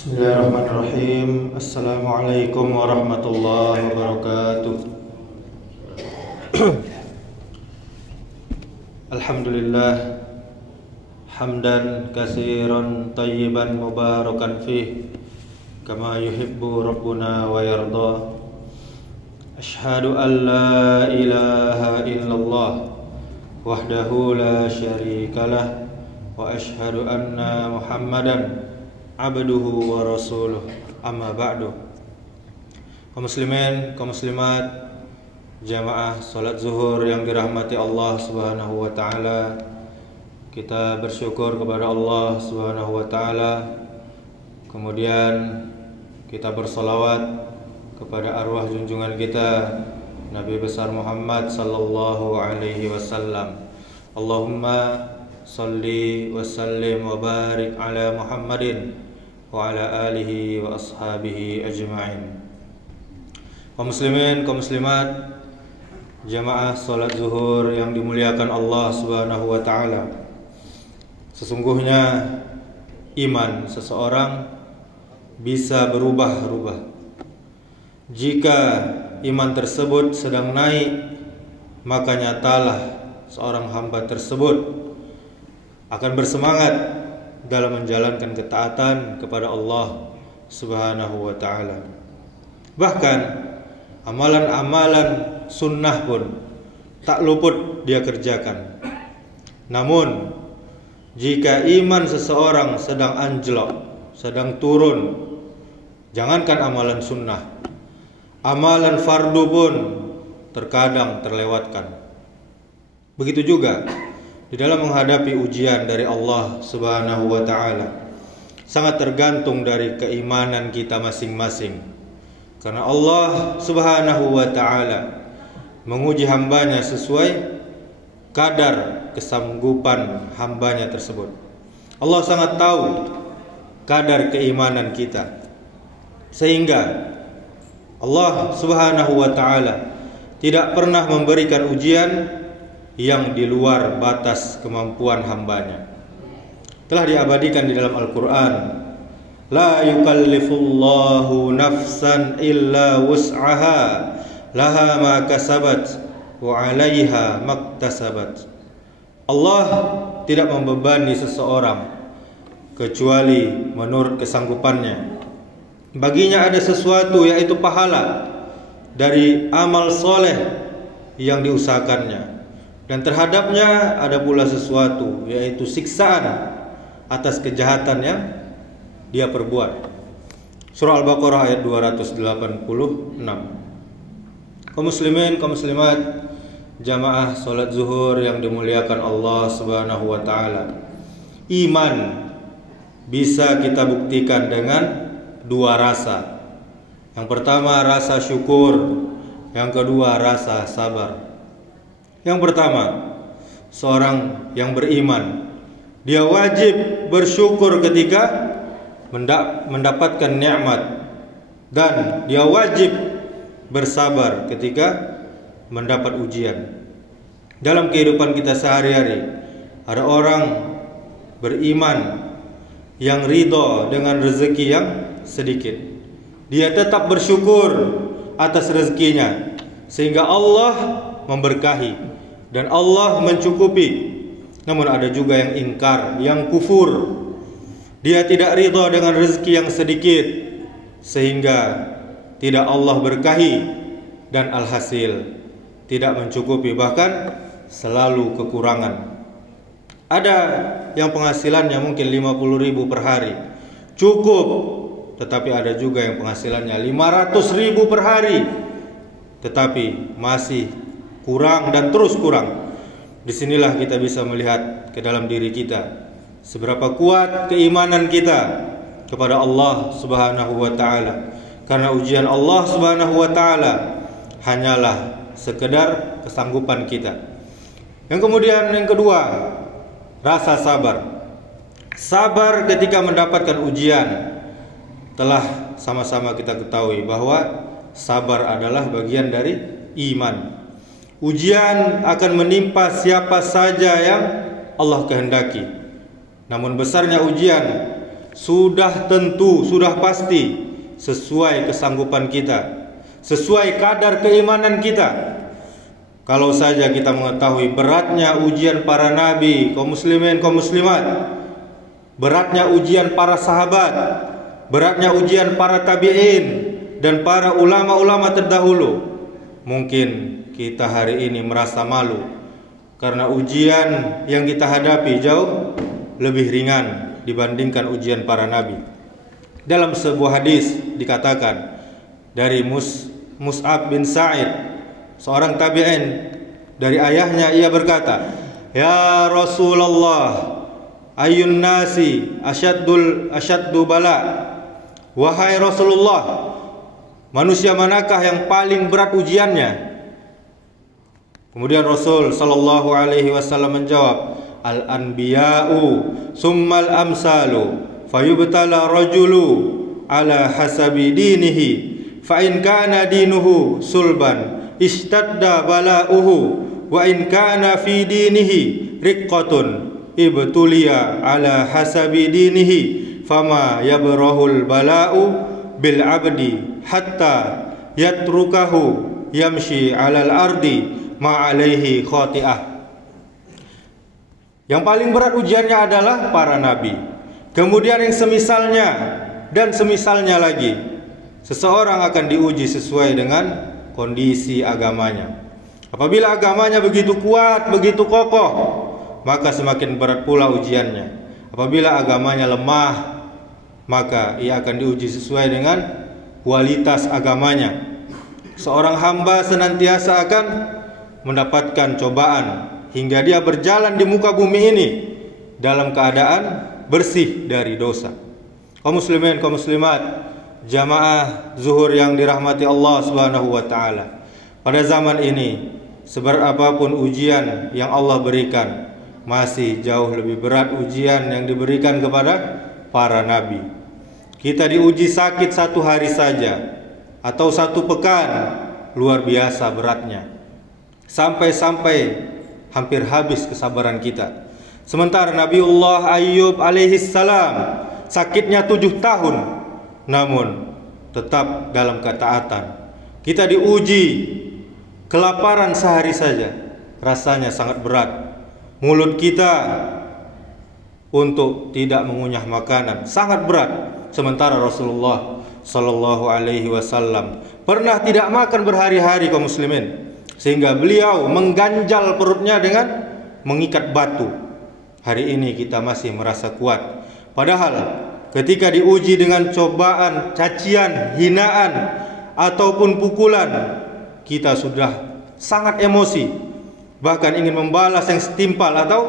Bismillahirrahmanirrahim. Assalamualaikum warahmatullahi wabarakatuh. Alhamdulillah hamdan katsiran tayyiban mubarakan fih kama yuhibbu rabbuna wa yarda. Asyhadu an la ilaha illallah wahdahu la syarikalah wa asyhadu anna Muhammadan abduhu wa rasuluh, amma ba'du. Kaum muslimin, kaum muslimat, jamaah salat zuhur yang dirahmati Allah Subhanahu wa taala. Kita bersyukur kepada Allah Subhanahu wa taala. Kemudian kita bersolawat kepada arwah junjungan kita Nabi besar Muhammad sallallahu alaihi wasallam. Allahumma salli wa sallim wa barik ala Muhammadin wa ala alihi wa ashabihi ajma'in. Kaum muslimin, kaum muslimat, jamaah salat zuhur yang dimuliakan Allah Subhanahu wa taala. Sesungguhnya iman seseorang bisa berubah-ubah. Jika iman tersebut sedang naik, maka nyatalah seorang hamba tersebut akan bersemangat dalam menjalankan ketaatan kepada Allah Subhanahu wa taala. Bahkan amalan-amalan sunnah pun tak luput dia kerjakan. Namun jika iman seseorang sedang anjlok, sedang turun, jangankan amalan sunnah, amalan fardu pun terkadang terlewatkan. Begitu juga di dalam menghadapi ujian dari Allah Subhanahu wa taala, sangat tergantung dari keimanan kita masing-masing. Karena Allah Subhanahu wa taala menguji hambanya sesuai kadar kesanggupan hambanya tersebut. Allah sangat tahu kadar keimanan kita, sehingga Allah Subhanahu wa taala tidak pernah memberikan ujian yang di luar batas kemampuan hambanya. Telah diabadikan di dalam Al-Quran, la yukallifullahu nafsan illa wus'aha laha ma kasabat wa 'alaiha maktasabat. Allah tidak membebani seseorang kecuali menurut kesanggupannya. Baginya ada sesuatu, yaitu pahala dari amal soleh yang diusahakannya, dan terhadapnya ada pula sesuatu, yaitu siksaan atas kejahatan yang dia perbuat. Surah Al-Baqarah ayat 286. Kaum muslimin, kaum muslimat, jamaah salat zuhur yang dimuliakan Allah Subhanahu wa taala. Iman bisa kita buktikan dengan dua rasa. Yang pertama rasa syukur, yang kedua rasa sabar. Yang pertama, seorang yang beriman, dia wajib bersyukur ketika mendapatkan nikmat, dan dia wajib bersabar ketika mendapat ujian. Dalam kehidupan kita sehari-hari, ada orang beriman yang ridho dengan rezeki yang sedikit. Dia tetap bersyukur atas rezekinya, sehingga Allah memberkahi dan Allah mencukupi. Namun ada juga yang ingkar, yang kufur. Dia tidak ridha dengan rezeki yang sedikit, sehingga tidak Allah berkahi, dan alhasil tidak mencukupi, bahkan selalu kekurangan. Ada yang penghasilannya mungkin 50.000 per hari, cukup. Tetapi ada juga yang penghasilannya 500.000 per hari, tetapi masih kurang dan terus kurang. Disinilah kita bisa melihat ke dalam diri kita, seberapa kuat keimanan kita kepada Allah Subhanahu wa taala. Karena ujian Allah Subhanahu wa taala hanyalah sekedar kesanggupan kita. Yang kemudian yang kedua, rasa sabar. Sabar ketika mendapatkan ujian. Telah sama-sama kita ketahui bahwa sabar adalah bagian dari iman. Ujian akan menimpa siapa saja yang Allah kehendaki. Namun besarnya ujian sudah tentu, sudah pasti sesuai kesanggupan kita, sesuai kadar keimanan kita. Kalau saja kita mengetahui beratnya ujian para nabi, kaum muslimin, kaum muslimat, beratnya ujian para sahabat, beratnya ujian para tabi'in dan para ulama-ulama terdahulu, mungkin kita hari ini merasa malu karena ujian yang kita hadapi jauh lebih ringan dibandingkan ujian para nabi. Dalam sebuah hadis dikatakan dari Mus'ab bin Sa'id, seorang tabi'in, dari ayahnya ia berkata, "Ya Rasulullah, ayyun nasi asyaddu bala." Wahai Rasulullah, manusia manakah yang paling berat ujiannya? Kemudian Rasul sallallahu alaihi wasallam menjawab, "Al-anbiya'u summal amsalu fayubtala rajulu ala hasabi dinihi fa in kana dinuhu sulban istadda bala'uhu wa in kana fi dinihi riqqatun ibtuliya ala hasabi dinihi fama yabrahul bala'u bil abdi hatta yatrukahu yamshi alal ardi ma alaihi khati'ah." Yang paling berat ujiannya adalah para nabi. Kemudian yang semisalnya dan semisalnya lagi. Seseorang akan diuji sesuai dengan kondisi agamanya. Apabila agamanya begitu kuat, begitu kokoh, maka semakin berat pula ujiannya. Apabila agamanya lemah, maka ia akan diuji sesuai dengan kualitas agamanya. Seorang hamba senantiasa akan mendapatkan cobaan hingga dia berjalan di muka bumi ini dalam keadaan bersih dari dosa. Kaum muslimin, kaum muslimat, jamaah zuhur yang dirahmati Allah Subhanahu wa taala. Pada zaman ini, seberat apapun ujian yang Allah berikan, masih jauh lebih berat ujian yang diberikan kepada para nabi. Kita diuji sakit satu hari saja atau satu pekan, luar biasa beratnya. Sampai-sampai hampir habis kesabaran kita. Sementara Nabiullah Ayyub alaihissalam sakitnya 7 tahun, namun tetap dalam ketaatan. Kita diuji kelaparan sehari saja, rasanya sangat berat. Mulut kita untuk tidak mengunyah makanan sangat berat. Sementara Rasulullah Sallallahu Alaihi Wasallam pernah tidak makan berhari-hari, kaum muslimin, sehingga beliau mengganjal perutnya dengan mengikat batu. Hari ini kita masih merasa kuat. Padahal ketika diuji dengan cobaan, cacian, hinaan ataupun pukulan, kita sudah sangat emosi, bahkan ingin membalas yang setimpal atau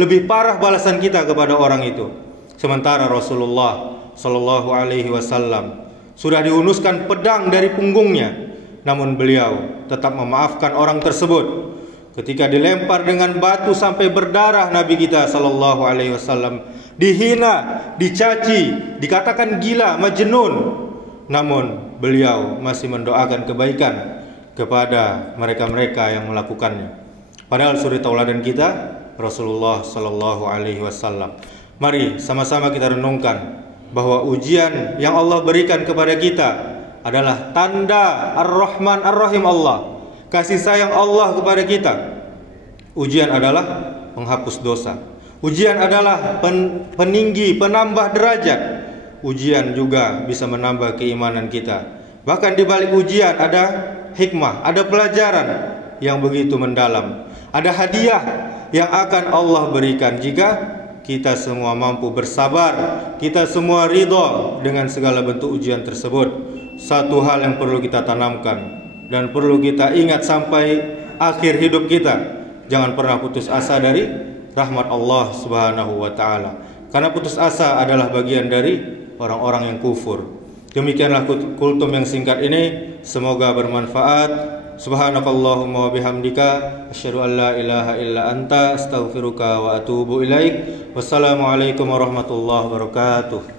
lebih parah balasan kita kepada orang itu. Sementara Rasulullah Sallallahu Alaihi Wasallam sudah dihunuskan pedang dari punggungnya, namun beliau tetap memaafkan orang tersebut. Ketika dilempar dengan batu sampai berdarah, Nabi kita Sallallahu Alaihi Wasallam dihina, dicaci, dikatakan gila, majnun, namun beliau masih mendoakan kebaikan kepada mereka-mereka yang melakukannya. Padahal suri tauladan kita Rasulullah Sallallahu Alaihi Wasallam. Mari sama-sama kita renungkan bahwa ujian yang Allah berikan kepada kita adalah tanda Ar-Rahman Ar-Rahim Allah, kasih sayang Allah kepada kita. Ujian adalah penghapus dosa. Ujian adalah peninggi, penambah derajat. Ujian juga bisa menambah keimanan kita. Bahkan di balik ujian ada hikmah, ada pelajaran yang begitu mendalam. Ada hadiah yang akan Allah berikan jika kita semua mampu bersabar, kita semua ridha dengan segala bentuk ujian tersebut. Satu hal yang perlu kita tanamkan dan perlu kita ingat sampai akhir hidup kita, jangan pernah putus asa dari rahmat Allah Subhanahu wa taala. Karena putus asa adalah bagian dari orang-orang yang kufur. Demikianlah kultum yang singkat ini, semoga bermanfaat. Subhanakallahumma wa bihamdika asyhadu an la ilaha illa anta astaghfiruka wa atubu ilaik. Wassalamualaikum warahmatullahi wabarakatuh.